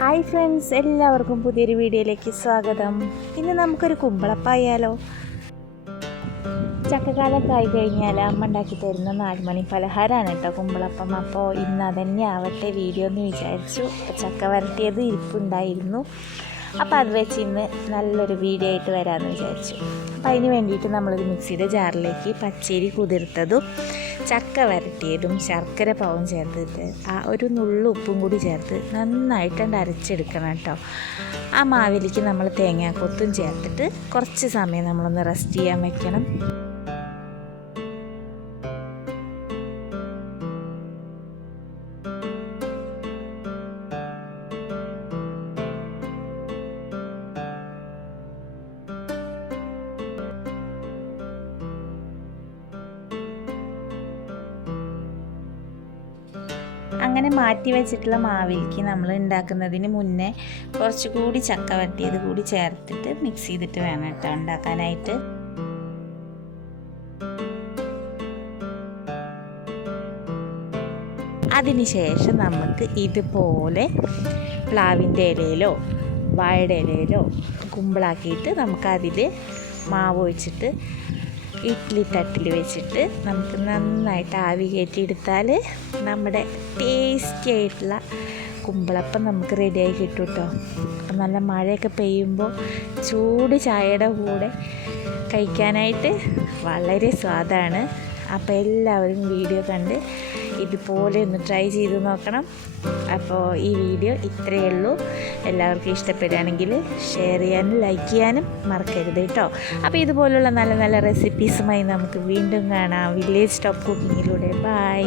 Hi friends എല്ലാവർക്കും പുതിയൊരു വീഡിയോയിലേക്ക് സ്വാഗതം. ഇന്ന് നമുക്കൊരു കുമ്പളപ്പായാലോ? ചക്കക്കാലൊക്കെ ആയി കഴിഞ്ഞാൽ അമ്മ ഉണ്ടാക്കി തരുന്ന നാലുമണി പലഹാരമാണ് കേട്ടോ കുമ്പളപ്പം. അപ്പോൾ ഇന്ന് അതന്നെ ആവട്ടെ വീഡിയോ എന്ന് വിചാരിച്ചു. ചക്ക വരട്ടിയത് ഇരിപ്പുണ്ടായിരുന്നു. അപ്പോൾ അത് വെച്ച് ഇന്ന് നല്ലൊരു വീഡിയോ ആയിട്ട് വരാമെന്ന് വിചാരിച്ചു. അപ്പോൾ അതിന് വേണ്ടിയിട്ട് നമ്മളൊരു മിക്സിയുടെ ജാറിലേക്ക് പച്ചരി കുതിർത്തതും ചക്ക വരട്ടിയതും ശർക്കര പാവും ചേർത്തിട്ട് ആ ഒരു നുള്ളു ഉപ്പും കൂടി ചേർത്ത് നന്നായിട്ടുണ്ട് അരച്ചെടുക്കണം കേട്ടോ. ആ മാവിലേക്ക് നമ്മൾ തേങ്ങാക്കൊത്തും ചേർത്തിട്ട് കുറച്ച് സമയം നമ്മളൊന്ന് റെസ്റ്റ് ചെയ്യാൻ വെക്കണം. അങ്ങനെ മാറ്റി വെച്ചിട്ടുള്ള മാവിലേക്ക് നമ്മൾ ഉണ്ടാക്കുന്നതിന് മുന്നേ കുറച്ചുകൂടി ചക്ക കൂടി ചേർത്തിട്ട് മിക്സ് ചെയ്തിട്ട് വേണം കേട്ടോ ഉണ്ടാക്കാനായിട്ട്. അതിനുശേഷം നമുക്ക് ഇതുപോലെ പ്ലാവിന്റെ ഇലയിലോ വാഴയുടെ ഇലയിലോ കുമ്പിളാക്കിയിട്ട് നമുക്കതിൽ മാവ് ഒഴിച്ചിട്ട് ഇഡ്ഡലി തട്ടിൽ വെച്ചിട്ട് നമുക്ക് നന്നായിട്ട് ആവി കയറ്റിയെടുത്താൽ നമ്മുടെ ടേസ്റ്റി ആയിട്ടുള്ള കുമ്പളപ്പം നമുക്ക് റെഡിയായി കിട്ടും കേട്ടോ അപ്പം നല്ല മഴയൊക്കെ പെയ്യുമ്പോൾ ചൂട് ചായയുടെ കൂടെ കഴിക്കാനായിട്ട് വളരെ സ്വാദാണ്. അപ്പോൾ എല്ലാവരും വീഡിയോ കണ്ട് ഇതുപോലെ ഒന്ന് ട്രൈ ചെയ്ത് നോക്കണം. അപ്പോൾ ഈ വീഡിയോ ഇത്രയേ ഉള്ളൂ. എല്ലാവർക്കും ഇഷ്ടപ്പെടുകയാണെങ്കിൽ ഷെയർ ചെയ്യാനും ലൈക്ക് ചെയ്യാനും മറക്കരുത് കേട്ടോ. അപ്പോൾ ഇതുപോലുള്ള നല്ല നല്ല റെസിപ്പീസുമായി നമുക്ക് വീണ്ടും കാണാം. Village top കുക്കിങ്ങിലൂടെ by